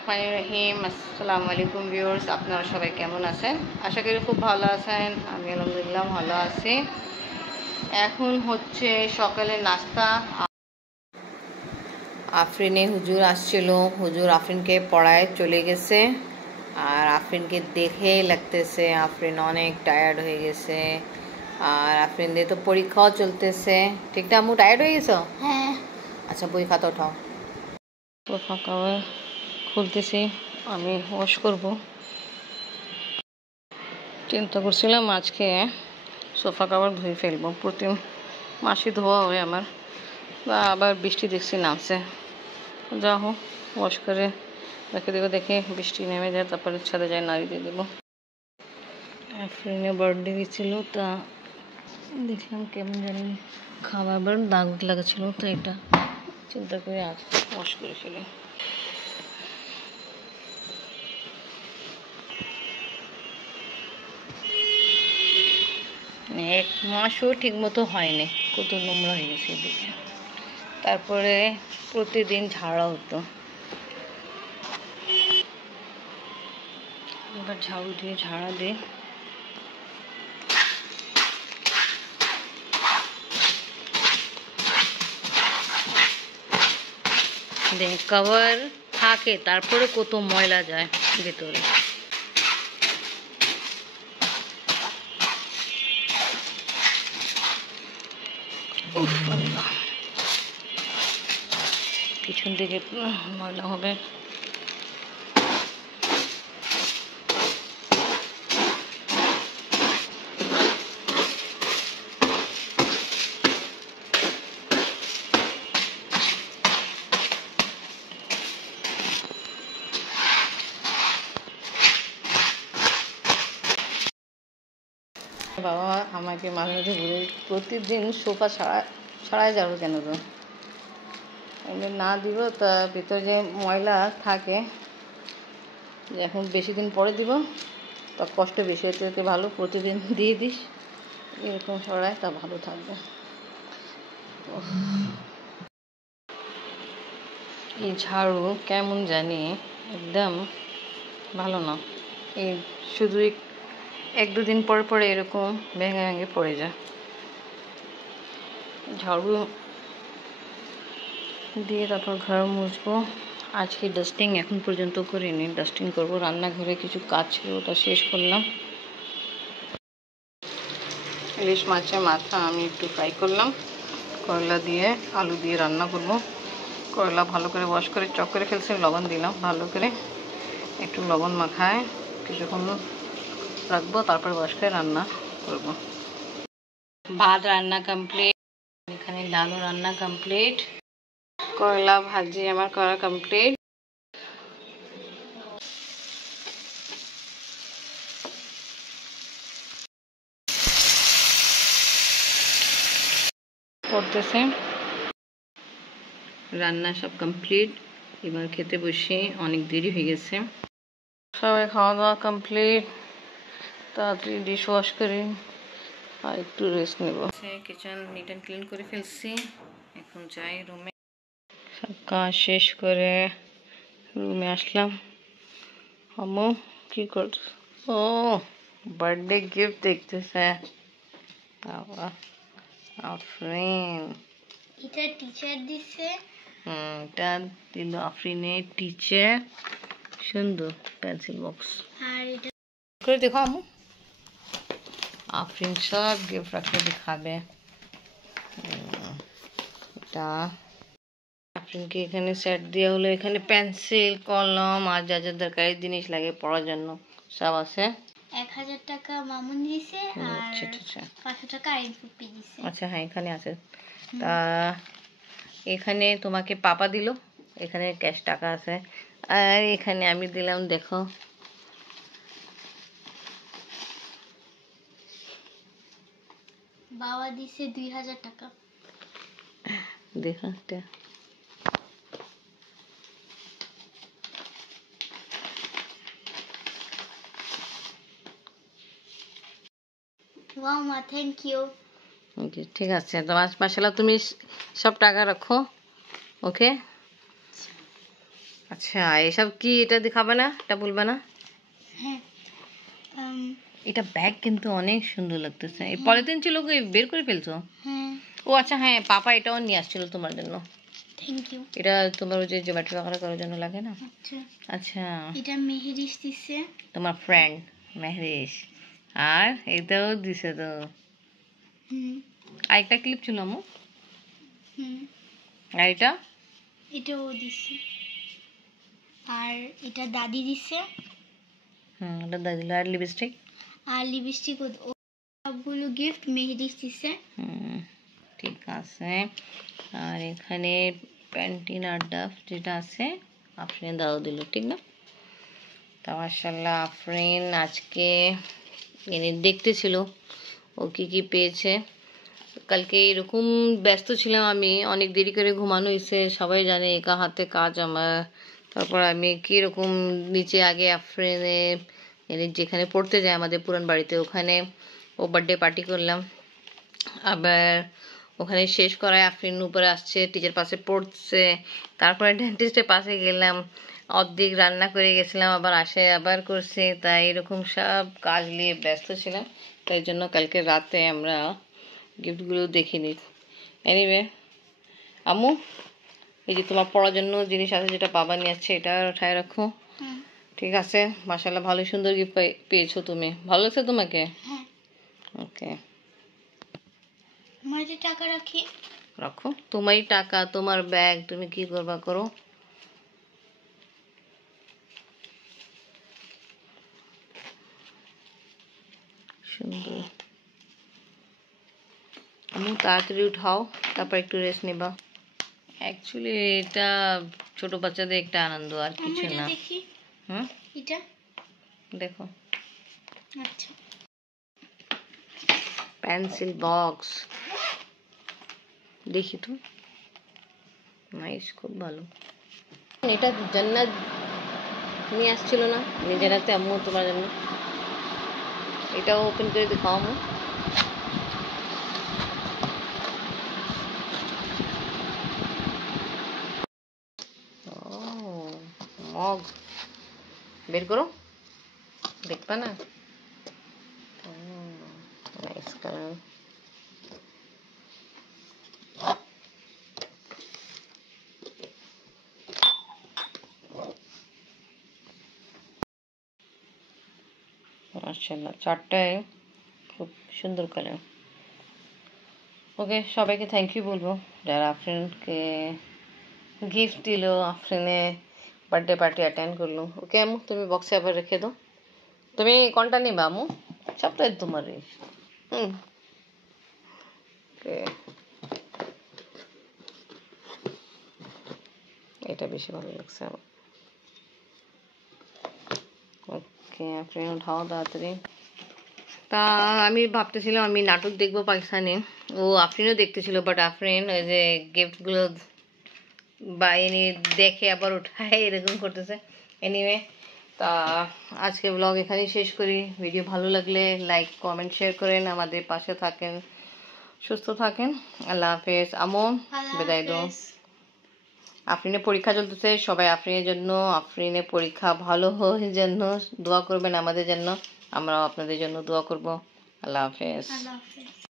বিসমিল্লাহিররহমানিররহিম। আসসালামু আলাইকুম ভিউয়ার্স, আপনারা সবাই কেমন আছেন? আশা করি খুব ভালো আছেন। আমি আলহামদুলিল্লাহ ভালো আছি। এখন হচ্ছে সকালের নাস্তা। আফরিনে হুজুর আসছিল, হুজুর আফরিনকে পড়ায় চলে গেছে। আর আফরিনকে দেখেই লাগতেছে আফরিন অনেক টায়ার্ড হয়ে গেছে। আর আফরিনদের তো পরীক্ষাও চলতেছে। ঠিক না আম্মু, টায়ার্ড হয়ে গেছো? হ্যাঁ। আচ্ছা, বই খাতা উঠাও। সোফা কভার খুলতেছি, আমি ওয়াশ করব। চিন্তা করছিলাম আজকে সোফা কভার ধুয়ে ফেলবো, প্রতি মাসে ধোয়া হয় আমার। আবার বৃষ্টি দেখছি নামছে, যা হোক ওয়াশ করে রেখে দেবো। দেখে বৃষ্টি নেমে যায়, তারপরে ছাদে যায় নাড়ি দিয়ে দেবো। ফ্রেন্ডের বার্থডে গেছিলো, তা দেখলাম কেমন জানি খাবার দাগ লাগাচ্ছিল, তো এটা চিন্তা করে আজ ওয়াশ করে ফেলি। এক মাসও ঠিক মতো হয়নি, কত নোংরা হয়ে গেছে এদিকে। তারপরে প্রতিদিন ঝাড়া হতো, এবার ঝাড়ু দিয়ে ঝাড়া দিই। কভার থাকে, তারপরে কত ময়লা যায় ভেতরে। পিছন দিকে ময়লা হবে। বাবা আমাকে মাঝে মাঝে বলে, প্রতিদিন সোফা ছাড়াই যাবো কেন? তো এমনি না দিব, তা ভিতরে যে ময়লা থাকে, যে এখন বেশি দিন পরে দিব, তা কষ্ট বেশি হতে হতে ভালো প্রতিদিন দিয়ে দিস, এরকম সরাই, তা ভালো থাকবে। এই ঝাড়ু কেমন জানি একদম ভালো না, এই শুধু এক দুদিন পরে পরে এরকম ভেঙে ভেঙে পড়ে যায়। ঝাড়ু দিয়ে তারপর ঘর মুছবো। আজকে ডাস্টিং এখন পর্যন্ত করিনি, ডাস্টিং করবো। রান্নাঘরে কিছু কাজ ছিল, ওটা শেষ করলাম। ইলিশ মাছের মাথা আমি একটু ফ্রাই করলাম, করলা দিয়ে আলু দিয়ে রান্না করব। করলা ভালো করে ওয়াশ করে চক করে ফেলছি, লবণ দিলাম, ভালো করে একটু লবণ মাখায় কিছুক্ষণ রাখবো, তারপর ওয়াশ করে রান্না করব। ভাত রান্না কমপ্লিট, এখানে ডালও রান্না কমপ্লিট, করলা ভাজি আমার করা কমপ্লিট। করতেছে রান্না সব কমপ্লিট, এবার খেতে বসে, অনেক দেরি হয়ে গেছে। সবাই খাওয়া দাওয়া কমপ্লিট, তাড়াতাড়ি ডিশ ওয়াশ করি আর একটু রেস্ট নেব। কিচেন নিট অ্যান্ড ক্লিন করে ফেলছি, এখন যাই রুমে। সব কাজ শেষ করে রুমে আসলাম। আম্মু কি করছ? ও বার্থডে গিফট দেখতেছে বাবা আফরিন। এটা টিচার দিছে। এটা দিল আফরিনের টিচার, সুন্দর পেন্সিল বক্স। আর এটা করে দেখো আম্মু, আফরিন সব গিফট রাখলে দেখাবে। এটা আফরিনকে এখানে সেট দেওয়া হলো, এখানে পেন্সিল কলম আর যা যা দরকারি জিনিস লাগে পড়ার জন্য সব আছে। 1000 টাকা মামুন দিছে আর আচ্ছা আচ্ছা 500 টাকা আইন ফুপি দিছে। আচ্ছা, হ্যাঁ এখানে আছে। তা এখানে তোমাকে পাপা দিল, এখানে ক্যাশ টাকা আছে, আর এখানে আমি দিলাম, দেখো বাবা দিছে 2000 টাকা। দেখো এটা ওয়াও মা, থ্যাংক ইউ। ওকে, ঠিক আছে, তোমার মাশাআল্লাহ, তুমি সব টাকা রাখো, ওকে। আচ্ছা এসব কি, এটা দেখাবে না, এটা বলবে না? হ্যাঁ এটা ব্যাগ কিন্তু অনেক সুন্দর লাগতেছে। এই পলিথিন ছিল কি বের করে ফেলছো? হ্যাঁ ও আচ্ছা হ্যাঁ, পাপা এটাও নিয়ে আসছিল তোমার জন্য। Thank you. এটা তোমার ওই যে জোম্যাটো বাগারা করার জন্য লাগে না? আচ্ছা আচ্ছা এটা মেহেরিস দিছে। তোমার ফ্রেন্ড মেহরিশ। আর এটাও দিছে তো। হুম আরেকটা ক্লিপ ছিল আমু। হুম আর এটা এটাও দিছে। আর এটা দাদি দিছে। এটা দিল। আর লিপস্টিক। আর লিপস্টিক সবগুলো গিফট মেহেরিস দিছে। ঠিক আছে। আর এখানে প্যান্টিন আর ডাফ যেটা আছে আফরিন দাও দিল, ঠিক না? তা মাশাআল্লাহ আফরিন আজকে দেখতেছিল ও কি কি পেয়েছে। কালকে এরকম ব্যস্ত ছিলাম আমি, অনেক দেরি করে ঘুমানো হয়েছে, সবাই জানে একা হাতে কাজ আমার। তারপর আমি কীরকম নিচে আগে আফরিনে যেখানে পড়তে যায় আমাদের পুরান বাড়িতে, ওখানে ও বার্থডে পার্টি করলাম। আবার ওখানে শেষ করায় আফরিন উপরে আসছে, টিচার পাশে পড়ছে। তারপরে ডেন্টিস্টের পাশে গেলাম, অর্ধেক রান্না করে গেছিলাম, আবার আসে আবার করছে। তাই এরকম সব কাজ নিয়ে ব্যস্ত ছিলাম, তাই জন্য কালকে রাতে আমরা গিফটগুলো দেখিনি। এনিওয়ে আম্মু, এই যে তোমার পড়ার জন্য জিনিস আছে যেটা বাবা নিয়ে আসছে, এটা উঠায় রাখো। ঠিক আছে, মাশাআল্লাহ ভালো সুন্দর গিফট পেয়েছো তুমি। ভালো লাগছে তোমাকে? হ্যাঁ ওকে আমার যে টাকা রাখি। রাখো, তোমারই টাকা, তোমার ব্যাগ, তুমি কি করবা করো। সুন্দর। আমি তাড়াতাড়ি উঠাও, তারপর একটু রেস্ট নিবা। অ্যাকচুয়ালি এটা ছোট বাচ্চাদের একটা আনন্দ, আর কিছু না। দেখি হুম এটা দেখো, আচ্ছা পেন্সিল বক্স দেখি তো, নাইস, খুব ভালো। এটা জান্নাত নিয়ে আসছিল না নিজের হাতে আম্মু তোমার জন্য, এটাও ওপেন করে দেখাও আম্মু। মগ বের করো, দেখবা না? Nice colour. মাশাআল্লাহ চারটায় খুব সুন্দর কালার। ওকে, সবাইকে থ্যাংক ইউ বলবো যারা আফরিনকে গিফট দিল, আফরিনে বার্থডে পার্টি অ্যাটেন্ড করলো। ওকে আম্মু, তুমি বক্সে আবার রেখে দাও। তুমি কোনটা নিবা আম্মু? সবটাই তোমারই। ওকে, এটা বেশি ভালো লাগছে আমার। ওকে আফরিন উঠাও তাড়াতাড়ি। তা আমি ভাবতেছিলাম আমি নাটক দেখবো পাকিস্তানি, ও আফরিনও দেখতেছিল, বাট আফরিন ওই যে গিফটগুলো বা এনে দেখে আবার উঠায় এরকম করতেছে। এনিওয়ে, তা আজকে ব্লগ এখানেই শেষ করি। ভিডিও ভালো লাগলে লাইক কমেন্ট শেয়ার করেন, আমাদের পাশে থাকেন, সুস্থ থাকেন। আল্লাহ হাফেজ। আমো বিদায় দাও। আফরিনের পরীক্ষা চলতেছে, সবাই আফরিনের জন্য, আফরিনের পরীক্ষা ভালো হওয়ার জন্য দোয়া করবেন আমাদের জন্য, আমরাও আপনাদের জন্য দোয়া করব। আল্লাহ হাফেজ।